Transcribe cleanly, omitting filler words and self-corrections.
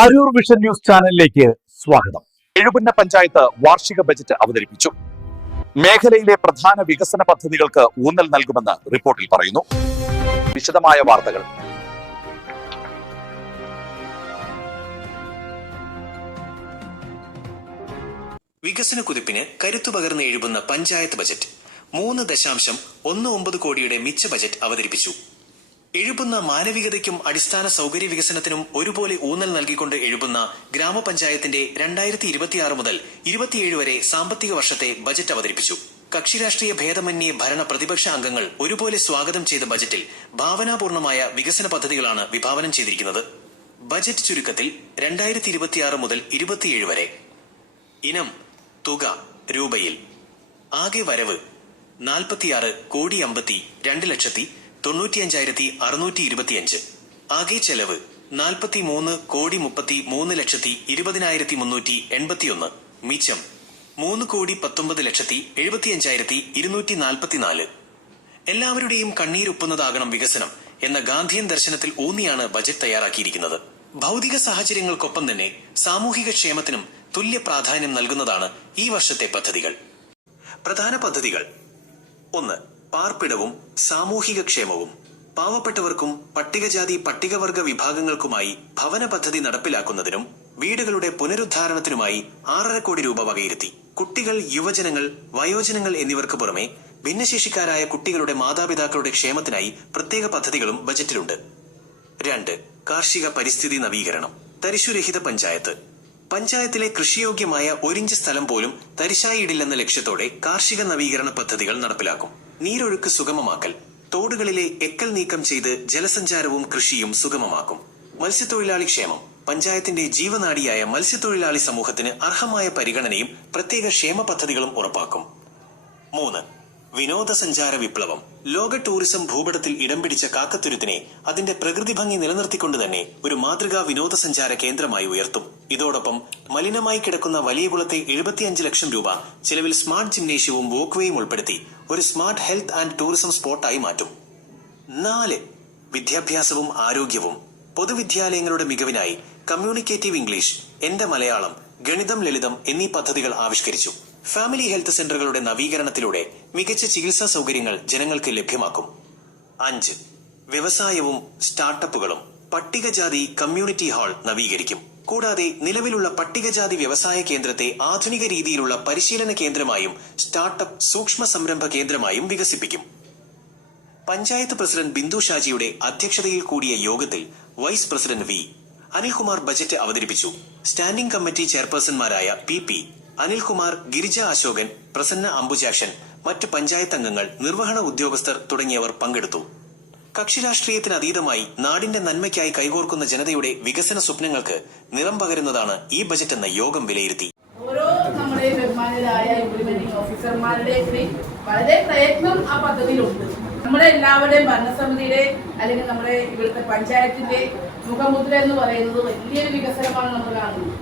Aroor vision news ചാനലിലേക്ക് സ്വാഗതം. എഴുപുന്ന പഞ്ചായത്ത് വാർഷിക ബജറ്റ് അവതരിപ്പിച്ചു. മേഖലയിലെ പ്രധാന വികസന പദ്ധതികൾക്ക് ഊന്നൽ നൽകുമെന്ന് റിപ്പോർട്ടിൽ പറയുന്നു. വിശദമായ വാർത്തകൾ. വികസന കുതിപ്പിന് കരുത്തു പകർന്ന് എഴുതുന്ന പഞ്ചായത്ത് ബജറ്റ് 3.19 കോടിയുടെ മിച്ച ബജറ്റ് അവതരിപ്പിച്ചു. എഴുതുന്ന മാനവികതയ്ക്കും അടിസ്ഥാന സൗകര്യ വികസനത്തിനും ഒരുപോലെ ഊന്നൽ നൽകിക്കൊണ്ട് എഴുതുന്ന ഗ്രാമപഞ്ചായത്തിന്റെ 2026 മുതൽ 27 വരെ സാമ്പത്തിക വർഷത്തെ ബജറ്റ് അവതരിപ്പിച്ചു. കക്ഷിരാഷ്ട്രീയ ഭേദമന്യേ ഭരണ പ്രതിപക്ഷ അംഗങ്ങൾ ഒരുപോലെ സ്വാഗതം ചെയ്ത ബജറ്റിൽ ഭാവനാപൂർണമായ വികസന പദ്ധതികളാണ് വിഭാവനം ചെയ്തിരിക്കുന്നത്. ബജറ്റ് ചുരുക്കത്തിൽ 2026 മുതൽ 27 വരെ. ഇനം തുക രൂപയിൽ. ആകെ വരവ് 46,52,95,625. ആകെ ചെലവ് 43,33,20,381. മിച്ചം 3,19,75,244. എല്ലാവരുടെയും കണ്ണീരൊപ്പുന്നതാകണം വികസനം എന്ന ഗാന്ധിയൻ ദർശനത്തിൽ ഊന്നിയാണ് ബജറ്റ് തയ്യാറാക്കിയിരിക്കുന്നത്. ഭൗതിക സാഹചര്യങ്ങൾക്കൊപ്പം തന്നെ സാമൂഹിക ക്ഷേമത്തിനും തുല്യ പ്രാധാന്യം നൽകുന്നതാണ് ഈ വർഷത്തെ പദ്ധതികൾ. പ്രധാന പദ്ധതികൾ: 1. പാർപ്പിടവും സാമൂഹിക ക്ഷേമവും. പാവപ്പെട്ടവർക്കും പട്ടികജാതി പട്ടികവർഗ വിഭാഗങ്ങൾക്കുമായി ഭവന പദ്ധതി നടപ്പിലാക്കുന്നതിനും വീടുകളുടെ പുനരുദ്ധാരണത്തിനുമായി 6.5 കോടി രൂപ വകയിരുത്തി. കുട്ടികൾ, യുവജനങ്ങൾ, വയോജനങ്ങൾ എന്നിവർക്ക് പുറമെ ഭിന്നശേഷിക്കാരായ കുട്ടികളുടെ മാതാപിതാക്കളുടെ ക്ഷേമത്തിനായി പ്രത്യേക പദ്ധതികളും ബജറ്റിലുണ്ട്. 2. കാർഷിക പരിസ്ഥിതി നവീകരണം. തരിശുരഹിത പഞ്ചായത്ത്. പഞ്ചായത്തിലെ കൃഷിയോഗ്യമായ 1 ഇഞ്ച് സ്ഥലം പോലും തരിശായിടില്ലെന്ന ലക്ഷ്യത്തോടെ കാർഷിക നവീകരണ പദ്ധതികൾ നടപ്പിലാക്കും. നീരൊഴുക്ക് സുഗമമാക്കൽ. തോടുകളിലെ എക്കൽ നീക്കം ചെയ്ത് ജലസഞ്ചാരവും കൃഷിയും സുഗമമാക്കും. മത്സ്യത്തൊഴിലാളി ക്ഷേമം. പഞ്ചായത്തിന്റെ ജീവനാഡിയായ മത്സ്യത്തൊഴിലാളി സമൂഹത്തിന് അർഹമായ പരിഗണനയും പ്രത്യേക ക്ഷേമ പദ്ധതികളും ഉറപ്പാക്കും. 3. വിനോദസഞ്ചാര വിപ്ലവം. ലോക ടൂറിസം ഭൂപടത്തിൽ ഇടം പിടിച്ച കാക്കത്തുരുത്തിനെ അതിന്റെ പ്രകൃതി ഭംഗി നിലനിർത്തിക്കൊണ്ട് തന്നെ ഒരു മാതൃകാ വിനോദസഞ്ചാര കേന്ദ്രമായി ഉയർത്തും. ഇതോടൊപ്പം മലിനമായി കിടക്കുന്ന വലിയകുളത്തെ 75 ലക്ഷം രൂപ ചിലവിൽ സ്മാർട്ട് ജിംനേഷ്യവും വോക്ക്വേയും ഉൾപ്പെടുത്തി ഒരു സ്മാർട്ട് ഹെൽത്ത് ആൻഡ് ടൂറിസം സ്പോട്ടായി മാറ്റും. 4. വിദ്യാഭ്യാസവും ആരോഗ്യവും. പൊതുവിദ്യാലയങ്ങളുടെ മികവിനായി കമ്മ്യൂണിക്കേറ്റീവ് ഇംഗ്ലീഷ്, എന്റെ മലയാളം, ഗണിതം, ലളിതം എന്നീ പദ്ധതികൾ ആവിഷ്കരിച്ചു. ഫാമിലി ഹെൽത്ത് സെന്ററുകളുടെ നവീകരണത്തിലൂടെ മികച്ച ചികിത്സാ സൗകര്യങ്ങൾ ജനങ്ങൾക്ക് ലഭ്യമാക്കും. 5. വ്യവസായവും സ്റ്റാർട്ടപ്പുകളും. പട്ടികജാതി കമ്മ്യൂണിറ്റി ഹാൾ നവീകരിക്കും. കൂടാതെ നിലവിലുള്ള പട്ടികജാതി വ്യവസായ കേന്ദ്രത്തെ ആധുനിക രീതിയിലുള്ള പരിശീലന കേന്ദ്രമായും സ്റ്റാർട്ടപ്പ് സൂക്ഷ്മ സംരംഭ കേന്ദ്രമായും വികസിപ്പിക്കും. പഞ്ചായത്ത് പ്രസിഡന്റ് ബിന്ദു ഷാജിയുടെ അധ്യക്ഷതയിൽ കൂടിയ യോഗത്തിൽ vice president V. Anilkumar budget അവതരിപ്പിച്ചു. സ്റ്റാൻഡിംഗ് കമ്മിറ്റി ചെയർപേഴ്സൺമാരായ പി. അനിൽകുമാർ, ഗിരിജ അശോകൻ, പ്രസന്ന അംബുജാക്ഷൻ, മറ്റ് പഞ്ചായത്ത് അംഗങ്ങൾ, നിർവഹണ ഉദ്യോഗസ്ഥർ തുടങ്ങിയവർ പങ്കെടുത്തു. കക്ഷിരാഷ്ട്രീയത്തിനതീതമായി നാടിന്റെ നന്മയ്ക്കായി കൈകോർക്കുന്ന ജനതയുടെ വികസന സ്വപ്നങ്ങൾക്ക് നിറം പകരുന്നതാണ് ഈ ബജറ്റ് എന്ന് യോഗം വിലയിരുത്തി. ഓരോ നമ്മുടെ ബഹുമാനരായ ഇംപ്ലിമെന്റിംഗ് ഓഫീസർമാരുടെ വളരെ പ്രയത്നം ആ പദ്ധതിയിലുണ്ട്. നമ്മുടെ എല്ലാവരുടെയും ഭരണസമിതിയുടെ അല്ലെങ്കിൽ നമ്മുടെ ഇവിടുത്തെ പഞ്ചായത്തിന്റെ മുഖമുദ്ര എന്ന് പറയുന്നത് വലിയൊരു വികസനമാണ് നമ്മൾ കാണുന്നത്.